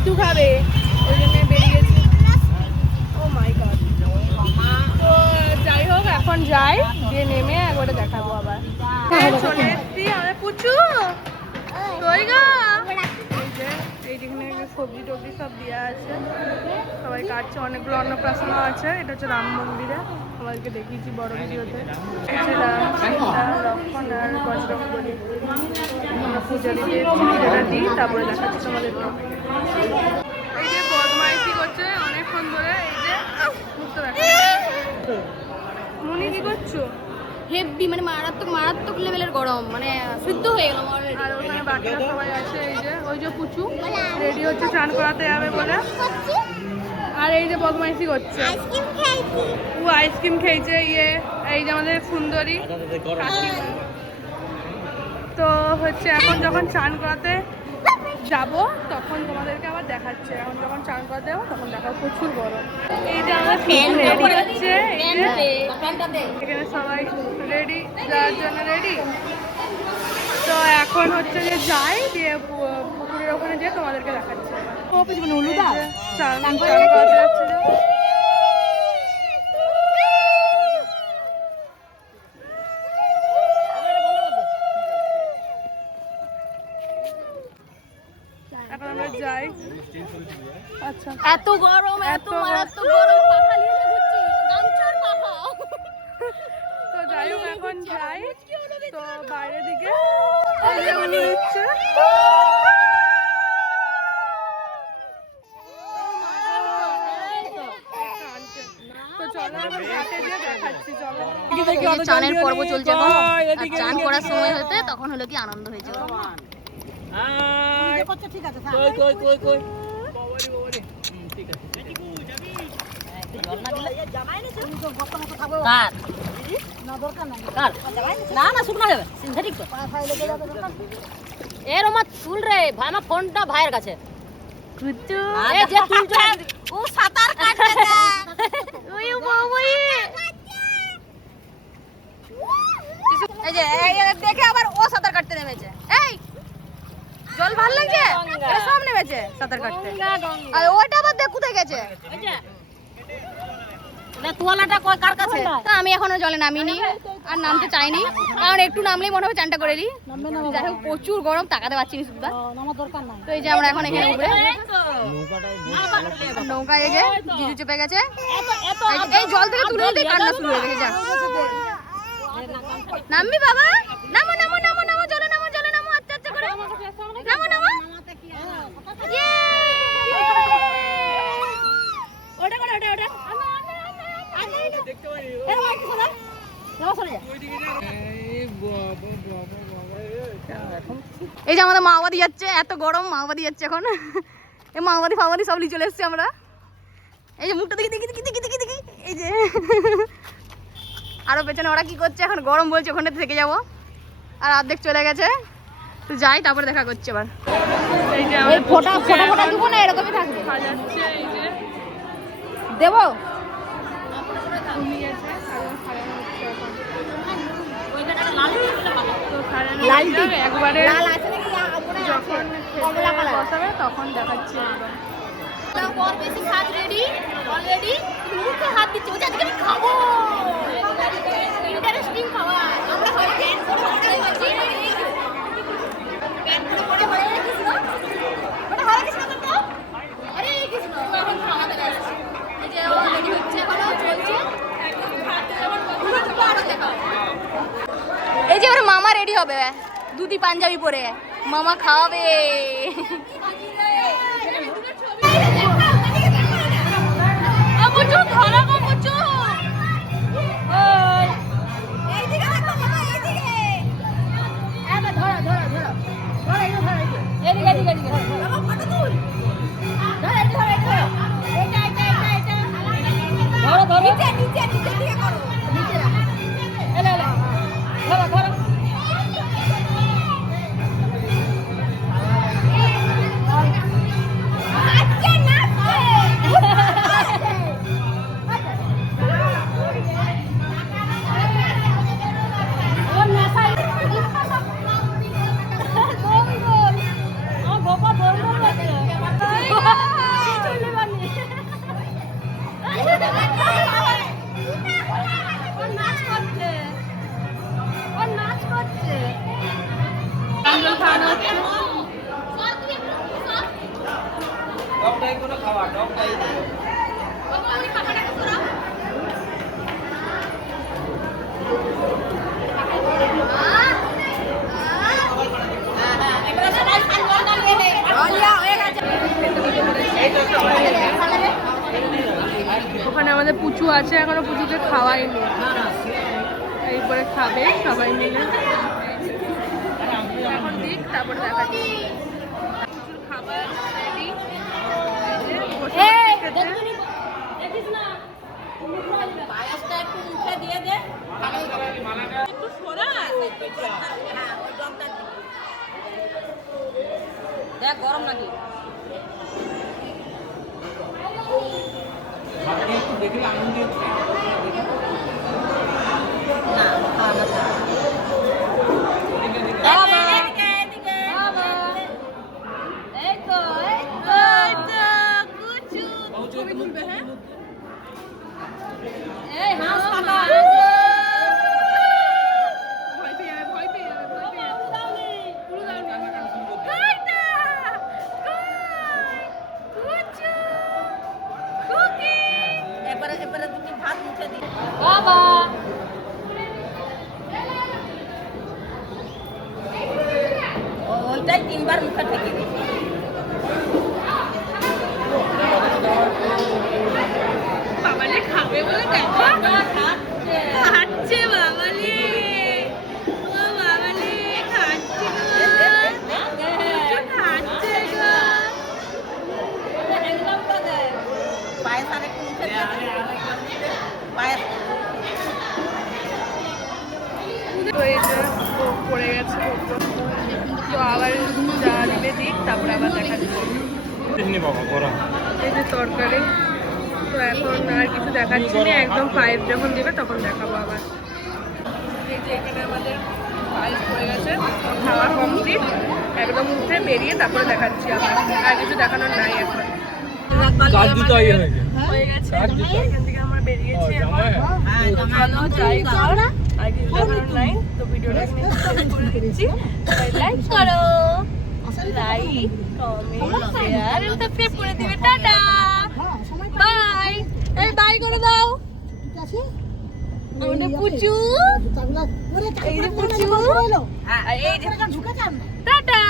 লাড্ডু খাবে, ওই জন্য বেরিয়ে গেছি। ও মাই গড। তো যাই হোক, এখন যাই, দিয়ে নেমে একবারে দেখাবো আবার। চলে এসছি আমাদের পুচু। কই গো? এই যেখানে সবজি টবজি সব দেওয়া আছে, সবাই কাটছে, অনেকগুলো অন্নপ্রাশন আছে। এটা হচ্ছে রাম মন্দিরে, আমাদেরকে দেখিয়েছি বড় ভিডিওতে। লক্ষণ আর বজরংবলী, আমরা পূজারীদের পুজোটা দিই, তারপরে দেখাচ্ছি তোমাদেরকে। এই যে বদমাইশি করছে অনেকক্ষণ ধরে, এই যে মুক্ত দেখা। মুনি কি করছো? হেভি মানে মারাত্মক লেভেলের গরম, মানে সিদ্ধ হয়ে গেলাম অলরেডি। আর ওখানে বাকিরা সবাই আছে, এই যে ওই যে পুচু রেডি হচ্ছে চান করাতে যাবে বলে। আর এই যে বদমাইশি করছে, ও আইসক্রিম খেয়েছে। এই যে আমাদের সুন্দরী কাকিমা। তো হচ্ছে এখন যখন চান করাতে যাব তখন তোমাদেরকে আবার দেখাচ্ছে। এখন যখন চান করাতে যাবো তখন দেখাবো, প্রচুর গরম। এই যে আমাদের রেডি হচ্ছে, এখানে সবাই রেডি, যাওয়ার জন্য রেডি। তো এখন হচ্ছে যে যাই, দিয়ে পুকুরের ওখানে যেয়ে তোমাদেরকে দেখাচ্ছে। চান করাতে যাচ্ছে। এখন আমরা যাই। আচ্ছা, এত গরম, এত মারাত্মক গরম, পাখা নিয়ে ঘুরছি, গামছার পাখা। তো যাই হোক এখন যাই। তো বাইরের দিকে দিচ্ছে। তো চলো এখন ঘাটে গিয়ে দেখাচ্ছি। চলো, চানের পর্ব চলছে এখন, আর চান করার সময় হতে তখন হলো কি আনন্দ হয়েছে। ঠিক আছে। তুল রে ভাই, আমার ফোনটা ভাইয়ের কাছে। দেখে আবার ও সাঁতার কাটতে নেমেছে। এই জল ভাল লাগছে, সব নেমেছে সাঁতার কাটতে। আর ওইটা আবার দেখ কোথায় গেছে। আমি এখনো জলে নামিনি, আর নামতে চাইনি, কারণ একটু নামলেই মনে হবে চানটা করে দিই। যাই হোক প্রচুর গরম, তাকাতে পারছি না শুধু। তো এই যে আমরা এখন এখানে উপরে নৌকায়, এই যে জিজু চেপে গেছে। এই জল থেকে তুলে তুলে কান্না শুরু হয়ে গেছে। যা নামবি বাবা, নামো নামো নামো নামো, জলে নামো জলে নামো, আচ্ছা আচ্ছা করে নামো নামো। এই যে আমাদের মাওবাদী যাচ্ছে, এত গরম মাওবাদী যাচ্ছে এখন। এই মাওবাদী ফাওবাদী সব নিয়ে চলে এসছে আমরা। এই যে মুখটা দেখি দেখি দেখি দেখি দেখি দেখি, এই যে আরো পেছনে ওরা কি করছে, এখন গরম বলছে ওখানে থেকে যাবো। আর অর্ধেক চলে গেছে, তো যাই তারপরে দেখা করছে আবার। এই যে ফোটা ফোটা ফোটা দিব না, এরকমই থাকবে দেবো। একবারে যখন বসাবে তখন দেখাচ্ছি। হাত দিচ্ছে, আমি খাবো। ইন্টারেস্টিং খাবার। এই যে ওর মামা রেডি হবে ধুতি পাঞ্জাবি পরে, মামা খাওয়াবে। ওখানে আমাদের পুচু আছে, এখনো পুচুকে খাওয়াইনি, এরপরে খাবে সবাই মিলে। এখন দিক তারপরে দেখা যাবে। পুচুর খাবার রেডি, দেখ গরম নাকি দেখলে আনন্দ ভয় পেয়ে যাবে, ভয় পেয়ে যাবে, ভয় পেয়ে যাবে। পুরো দারুণ। এবারে তুমি ভাত মুখে দি বাবা ওইটাই তিনবার মুখে ঠেকে দিই বাবালে খাবে বলে দেখো খাচ্ছে বাবালে, ও বাবালে খাচ্ছে গো, খাচ্ছে গো। পায়েস আর একটু মুখে দিয়ে পায়েস হয়েছে ও পড়ে গেছে, তো আবার যা দিলে দিক তারপরে আবার দেখা দিচ্ছে। এই যে তরকারি, তো এখন আর কিছু দেখাচ্ছি না, একদম পায়েস যখন দিবে তখন দেখাবো আবার। এই যে এখানে আমাদের পায়েস পড়ে গেছে, খাওয়া কমপ্লিট, একদম উঠে বেরিয়ে তারপরে দেখাচ্ছি আবার, আর কিছু দেখানোর নাই এখন। হয়ে গেছে, এখান থেকে আমরা বেরিয়েছি এখন। চলো যাই, আর কিছু দেখানোর নাই, তো ভিডিওটা এখানে শেষ করে দিচ্ছি। সবাই লাইক করো, লাইক কমেন্ট শেয়ার সাবস্ক্রাইব করে দিবে। টাটা বাই, এই বাই করে দাও আমাদের পুচু, এই যে পুচু, আর এই যে টাটা।